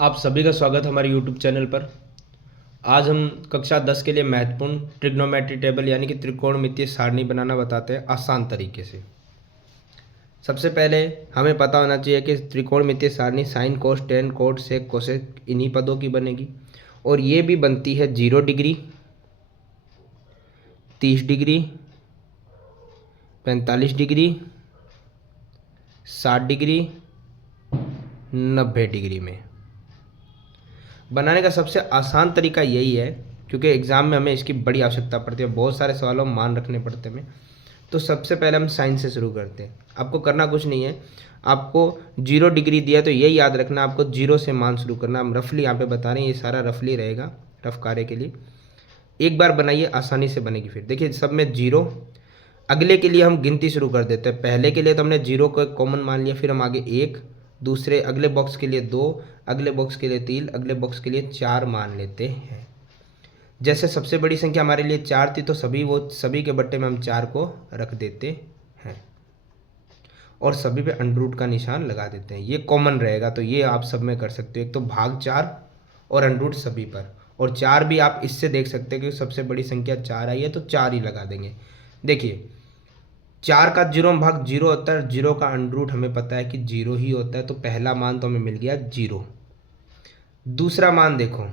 आप सभी का स्वागत है हमारे यूट्यूब चैनल पर। आज हम कक्षा 10 के लिए महत्वपूर्ण ट्रिग्नोमेट्री टेबल यानी कि त्रिकोणमितीय सारणी बनाना बताते हैं आसान तरीके से। सबसे पहले हमें पता होना चाहिए कि त्रिकोणमितीय सारणी sine cos tan cot sec cosec इन्हीं पदों की बनेगी और ये भी बनती है 0 degree, 30 degree, 45 degree, 60 degree, 90 degree में। बनाने का सबसे आसान तरीका यही है क्योंकि एग्ज़ाम में हमें इसकी बड़ी आवश्यकता पड़ती है, बहुत सारे सवालों में मान रखने पड़ते हैं हमें। तो सबसे पहले हम साइन से शुरू करते हैं। आपको करना कुछ नहीं है, आपको 0 डिग्री दिया तो ये याद रखना आपको 0 से मान शुरू करना। हम रफली यहाँ पे बता रहे हैं, ये सारा रफली रहेगा रफ कार्य के लिए। एक बार बनाइए, आसानी से बनेगी। फिर देखिए सब में 0, अगले के लिए हम गिनती शुरू कर देते हैं। पहले के लिए तो हमने 0 को एक कॉमन मान लिया, फिर हम आगे 1, दूसरे अगले बॉक्स के लिए 2, अगले बॉक्स के लिए 3, अगले बॉक्स के लिए 4 मान लेते हैं। जैसे सबसे बड़ी संख्या हमारे लिए 4 थी तो सभी के बट्टे में हम 4 को रख देते हैं और सभी पे अंडर रूट का निशान लगा देते हैं। ये कॉमन रहेगा तो ये आप सब में कर सकते हो। एक तो भाग 4 और अंडर रूट सभी पर, और 4 भी आप इससे देख सकते हैं कि सबसे बड़ी संख्या 4 आई है तो 4 ही लगा देंगे। देखिए 4 का 0 भाग 0 होता है, 0 का अंडर रूट हमें पता है कि 0 ही होता है, तो पहला मान तो हमें मिल गया 0। दूसरा मान देखो,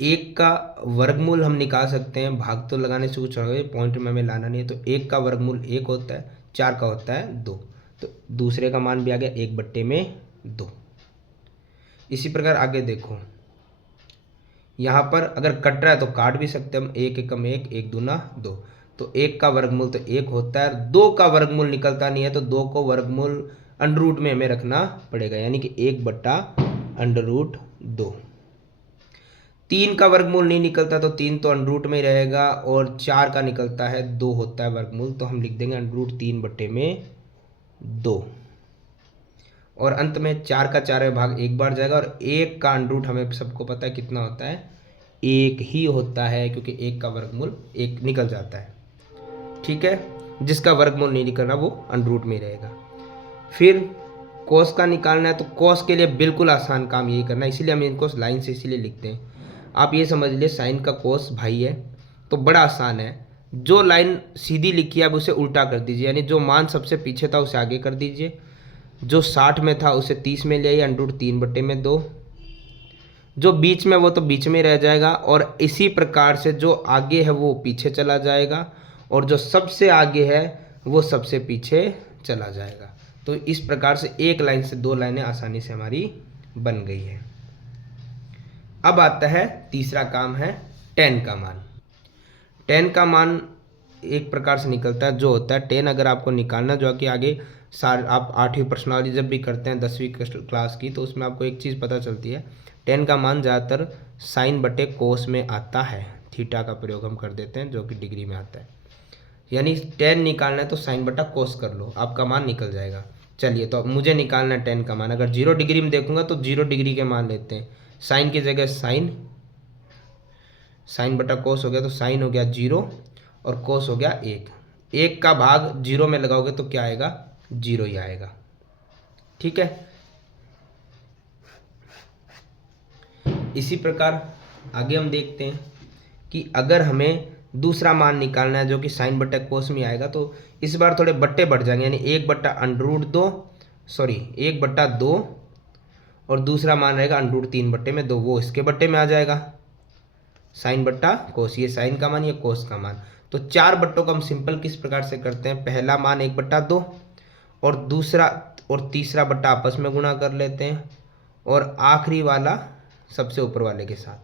1 का वर्गमूल हम निकाल सकते हैं, भाग तो लगाने से कुछ होगा, पॉइंट में हमें लाना नहीं है। तो 1 का वर्गमूल 1 होता है, 4 का होता है 2, तो दूसरे का मान भी आ गया 1/2। इसी प्रकार आगे देखो, यहाँ पर अगर कट रहा है तो काट भी सकते हैं हम, 1 एकम 1, 1 दूना 2, तो 1 का वर्गमूल तो 1 होता है। 2 का वर्गमूल निकलता नहीं है तो 2 को वर्गमूल अंडर रूट में हमें रखना पड़ेगा, यानी कि 1/√2। 3 का वर्गमूल नहीं निकलता तो 3 तो अंडर रूट में ही रहेगा, और 4 का निकलता है 2 होता है वर्गमूल, तो हम लिख देंगे √3/2। और अंत में 4 का 4वां भाग एक बार जाएगा, और 1 का अंडर रूट हमें सबको पता है कितना होता है, 1 ही होता है, क्योंकि 1 का वर्गमूल 1 निकल जाता है। ठीक है, जिसका वर्गमूल नहीं निकलना वो अंडर रूट में ही रहेगा। फिर कोस का निकालना है, तो कोस के लिए बिल्कुल आसान काम यही करना है, इसीलिए हम इनको लाइन से इसीलिए लिखते हैं। आप ये समझ लिए साइन का कोस भाई है, तो बड़ा आसान है। जो लाइन सीधी लिखी है अब उसे उल्टा कर दीजिए, यानी जो मान सबसे पीछे था उसे आगे कर दीजिए, जो 60 में था उसे 30 में ले आइए, √3/2। जो बीच में वो तो बीच में रह जाएगा, और इसी प्रकार से जो आगे है वो पीछे चला जाएगा, और जो सबसे आगे है वो सबसे पीछे चला जाएगा। तो इस प्रकार से एक लाइन से 2 लाइनें आसानी से हमारी बन गई है। अब आता है तीसरा काम, है 10 का मान। 10 का मान एक प्रकार से निकलता है, जो होता है 10 अगर आपको निकालना, जो कि आगे आप 8वीं प्रश्नावली जब भी करते हैं 10वीं क्लास की, तो उसमें आपको एक चीज़ पता चलती है, 10 का मान ज़्यादातर साइन बटे कोस में आता है। थीटा का प्रयोग हम कर देते हैं जो कि डिग्री में आता है, यानी 10 निकालना है तो साइन बटा कोस कर लो, आपका मान निकल जाएगा। चलिए, तो अब मुझे निकालना है 10 का मान। अगर 0 डिग्री में देखूंगा तो 0 डिग्री के मान लेते हैं। साइन की जगह साइन बटा कोस हो गया, तो साइन हो गया 0 और कोस हो गया 1। 1 का भाग 0 में लगाओगे तो क्या आएगा, 0 ही आएगा। ठीक है, इसी प्रकार आगे हम देखते हैं कि अगर हमें दूसरा मान निकालना है जो कि साइन बटा कोस में आएगा, तो इस बार थोड़े बट्टे बढ़ जाएंगे, यानी 1/2 और दूसरा मान रहेगा √3/2, वो इसके बट्टे में आ जाएगा, साइन बट्टा कोस, ये साइन का मान, ये कोस का मान। तो 4 बट्टों को हम सिंपल किस प्रकार से करते हैं, पहला मान 1/2 और दूसरा और तीसरा बट्टा आपस में गुणा कर लेते हैं, और आखिरी वाला सबसे ऊपर वाले के साथ।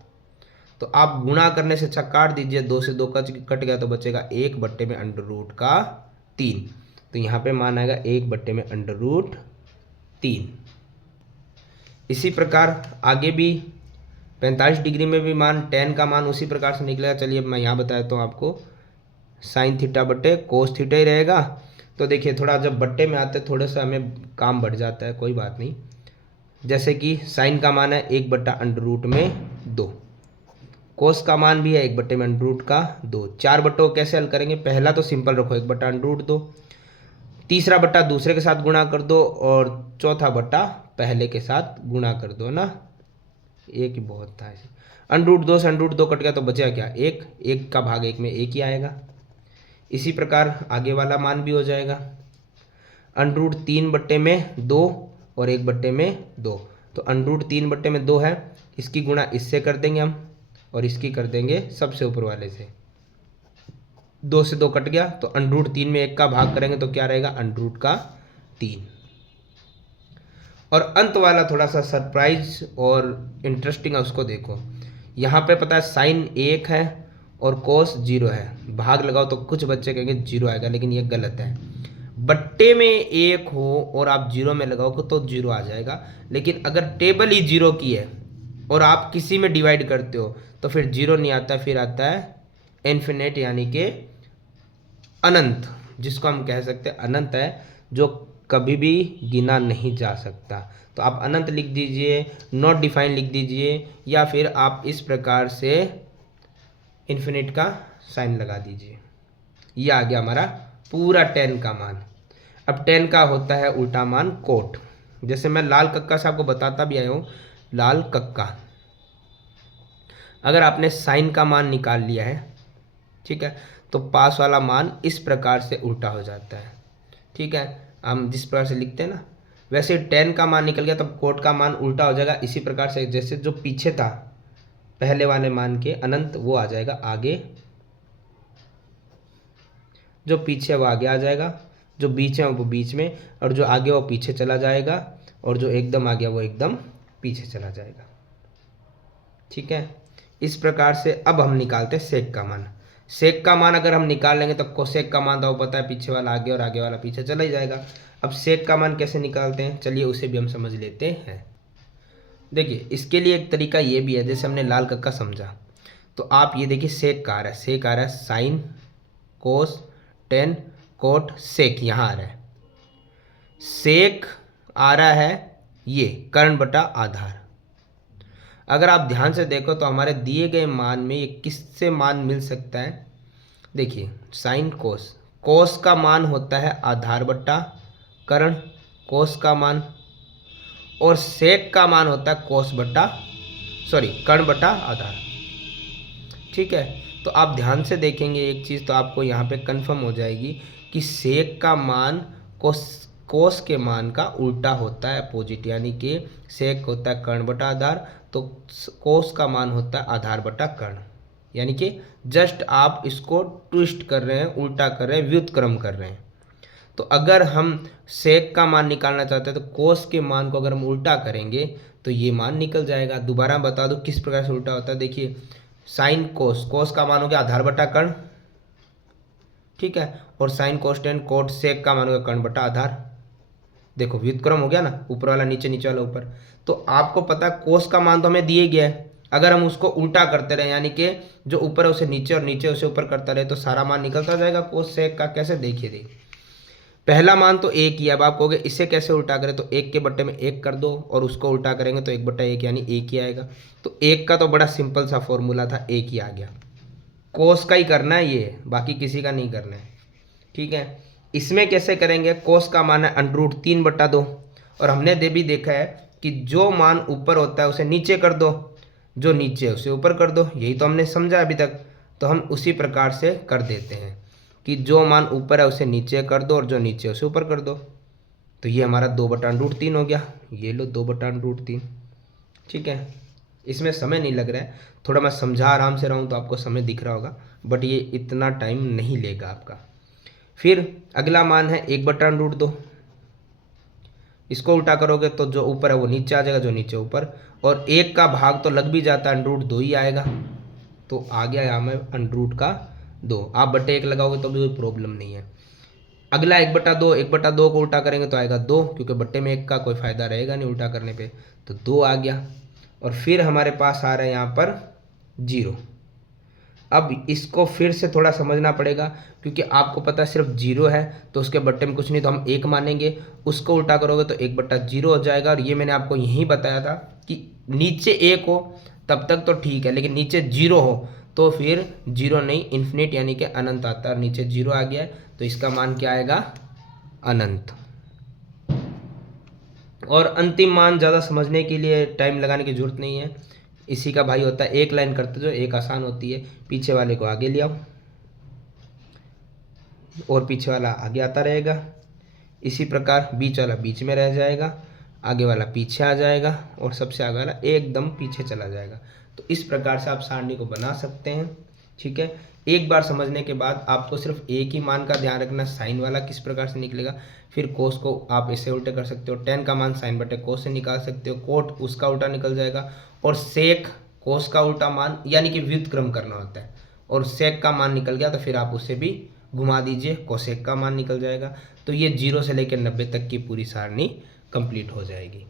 तो आप गुणा करने से अच्छा काट दीजिए, 2 से 2 कट गया तो बचेगा 1/√3। तो यहाँ पे मान आएगा 1/√3। इसी प्रकार आगे भी 45 डिग्री में भी मान 10 का मान उसी प्रकार से निकलेगा। चलिए अब मैं यहाँ बता देता हूँ आपको, साइन थीटा बटे कोस थीटा ही रहेगा। तो देखिए थोड़ा जब बट्टे में आते हैं थोड़ा सा हमें काम बढ़ जाता है, कोई बात नहीं। जैसे कि साइन का मान है 1/√2, कोस का मान भी है 1/√2। 4 बट्टों को कैसे हल करेंगे, पहला तो सिंपल रखो 1/√2, तीसरा बट्टा दूसरे के साथ गुणा कर दो, और चौथा बट्टा पहले के साथ गुणा कर दो ना, एक ही बहुत था ऐसे। √2 से √2 कट गया तो बचा क्या, एक, एक का भाग एक में एक ही आएगा। इसी प्रकार आगे वाला मान भी हो जाएगा, √3 बट्टे में 2 और 1 बट्टे में 2, तो √3 बट्टे में 2 है, इसकी गुणा इससे कर देंगे हम और इसकी कर देंगे सबसे ऊपर वाले से। 2 से 2 कट गया तो √3 में 1 का भाग करेंगे तो क्या रहेगा, √3। और अंत वाला थोड़ा सा सरप्राइज और इंटरेस्टिंग है, उसको देखो। यहाँ पे पता है साइन 1 है और कोस 0 है, भाग लगाओ तो कुछ बच्चे कहेंगे 0 आएगा, लेकिन ये गलत है। बट्टे में 1 हो और आप 0 में लगाओ तो 0 आ जाएगा, लेकिन अगर टेबल ही 0 की है और आप किसी में डिवाइड करते हो तो फिर 0 नहीं आता, फिर आता है इन्फिनिट, यानी कि अनंत, जिसको हम कह सकते हैं अनंत है, जो कभी भी गिना नहीं जा सकता। तो आप अनंत लिख दीजिए, नॉट डिफाइन लिख दीजिए, या फिर आप इस प्रकार से इन्फिनिट का साइन लगा दीजिए। ये आ गया हमारा पूरा 10 का मान। अब 10 का होता है उल्टा मान कोट, जैसे मैं लाल कक्का से आपको बताता भी आया हूँ, लाल कक्का। अगर आपने साइन का मान निकाल लिया है, ठीक है, तो पास वाला मान इस प्रकार से उल्टा हो जाता है, ठीक है, हम जिस प्रकार से लिखते हैं ना, वैसे 10 का मान निकल गया तब कोट का मान उल्टा हो जाएगा। इसी प्रकार से जैसे जो पीछे था पहले वाले मान के अनंत, वो आ जाएगा आगे, जो पीछे वो आगे आ जाएगा, जो बीच में वो बीच में, और जो आगे वो पीछे चला जाएगा, और जो एकदम आ गया वो एकदम पीछे चला जाएगा, ठीक है। इस प्रकार से अब हम निकालते हैं सेक का मान। सेक का मान अगर हम निकाल लेंगे तो कोसेक का मान तो पता है, पीछे वाला आगे और आगे वाला पीछे चला ही जाएगा। अब सेक का मान कैसे निकालते हैं, चलिए उसे भी हम समझ लेते हैं। देखिए इसके लिए एक तरीका ये भी है, जैसे हमने लाल कक्का समझा, तो आप ये देखिए सेक का आ रहा है, सेक आ रहा है साइन कोस 10 कोट सेक, यहाँ आ रहा है सेक आ रहा है ये कर्ण बटा आधार। अगर आप ध्यान से देखो तो हमारे दिए गए मान में ये किससे मान मिल सकता है, देखिए साइन कोस, कोस का मान होता है आधार बट्टा कर्ण, कोस का मान, और सेक का मान होता है कोस बट्टा कर्ण बटा आधार, ठीक है। तो आप ध्यान से देखेंगे एक चीज़ तो आपको यहाँ पे कंफर्म हो जाएगी कि सेक का मान कोस के मान का उल्टा होता है अपोजिट, यानी कि सेक होता है कर्ण बटा आधार, तो कोस का मान होता है आधार बटा कर्ण, यानी कि जस्ट आप इसको ट्विस्ट कर रहे हैं, उल्टा कर रहे हैं, व्युत्क्रम कर रहे हैं। तो अगर हम सेक का मान निकालना चाहते हैं तो कोस के मान को अगर हम उल्टा करेंगे तो ये मान निकल जाएगा। दोबारा बता दो किस प्रकार से उल्टा होता है, देखिए साइन कोस, कोस का मान हो गया आधार बटा कर्ण, ठीक है, और साइन कोस 10 कोट सेक का मान हो गया कर्ण बटा आधार। देखो व्युत्क्रम हो गया ना, ऊपर वाला नीचे, नीचे वाला ऊपर। तो आपको पता है कोस का मान तो हमें दिए गया है, अगर हम उसको उल्टा करते रहे, यानी कि जो ऊपर है उसे नीचे और नीचे उसे ऊपर करता रहे, तो सारा मान निकलता जाएगा कोस सेक का। कैसे, देखिए पहला मान तो 1 ही, अब आप कहोगे इसे कैसे उल्टा करें, तो 1 के बट्टे में 1 कर दो और उसको उल्टा करेंगे तो 1/1 यानी 1 ही आएगा। तो 1 का तो बड़ा सिंपल सा फॉर्मूला था, 1 ही आ गया। कोस का ही करना है ये, बाकी किसी का नहीं करना है, ठीक है। इसमें कैसे करेंगे, कोस का मान है √3/2, और हमने भी देखा है कि जो मान ऊपर होता है उसे नीचे कर दो, जो नीचे है उसे ऊपर कर दो, यही तो हमने समझा अभी तक। तो हम उसी प्रकार से कर देते हैं कि जो मान ऊपर है उसे नीचे कर दो और जो नीचे है उसे ऊपर कर दो। तो ये हमारा 2/√3 हो गया, ये लो 2/√3, ठीक है। इसमें समय नहीं लग रहा है, थोड़ा मैं समझा आराम से रहा हूँ तो आपको समय दिख रहा होगा, बट ये इतना टाइम नहीं लेगा आपका। फिर अगला मान है 1/√2, इसको उल्टा करोगे तो जो ऊपर है वो नीचे आ जाएगा, जो नीचे ऊपर, और 1 का भाग तो लग भी जाता है, √2 ही आएगा, तो आ गया यहाँ में √2। आप बट्टे 1 लगाओगे तो भी कोई प्रॉब्लम नहीं है। अगला 1/2, 1/2 को उल्टा करेंगे तो आएगा 2, क्योंकि बट्टे में 1 का कोई फ़ायदा रहेगा नहीं उल्टा करने पे, तो 2 आ गया। और फिर हमारे पास आ रहा है यहाँ पर 0। अब इसको फिर से थोड़ा समझना पड़ेगा, क्योंकि आपको पता है सिर्फ 0 है तो उसके बट्टे में कुछ नहीं, तो हम 1 मानेंगे, उसको उल्टा करोगे तो 1/0 हो जाएगा। और ये मैंने आपको यहीं बताया था कि नीचे 1 हो तब तक तो ठीक है, लेकिन नीचे 0 हो तो फिर 0 नहीं, इन्फिनिट यानी कि अनंत आता है, और नीचे 0 आ गया है तो इसका मान क्या आएगा, अनंत। और अंतिम मान ज़्यादा समझने के लिए टाइम लगाने की ज़रूरत नहीं है, इसी का भाई होता है एक लाइन करते जो एक आसान होती है, पीछे वाले को आगे ले आओ और पीछे वाला आगे आता रहेगा, इसी प्रकार बीच वाला बीच में रह जाएगा, आगे वाला पीछे आ जाएगा और सबसे आगे वाला एकदम पीछे चला जाएगा। तो इस प्रकार से आप सारणी को बना सकते हैं। ठीक है, एक बार समझने के बाद आपको सिर्फ एक ही मान का ध्यान रखना, साइन वाला किस प्रकार से निकलेगा। फिर कोस को आप ऐसे उल्टे कर सकते हो, टेन का मान साइन बटे कोस से निकाल सकते हो, कोट उसका उल्टा निकल जाएगा, और सेक कोस का उल्टा मान, यानी कि व्युत्क्रम करना होता है, और सेक का मान निकल गया तो फिर आप उसे भी घुमा दीजिए, कोसेक का मान निकल जाएगा। तो ये 0 से लेकर 90 तक की पूरी सारणी कंप्लीट हो जाएगी।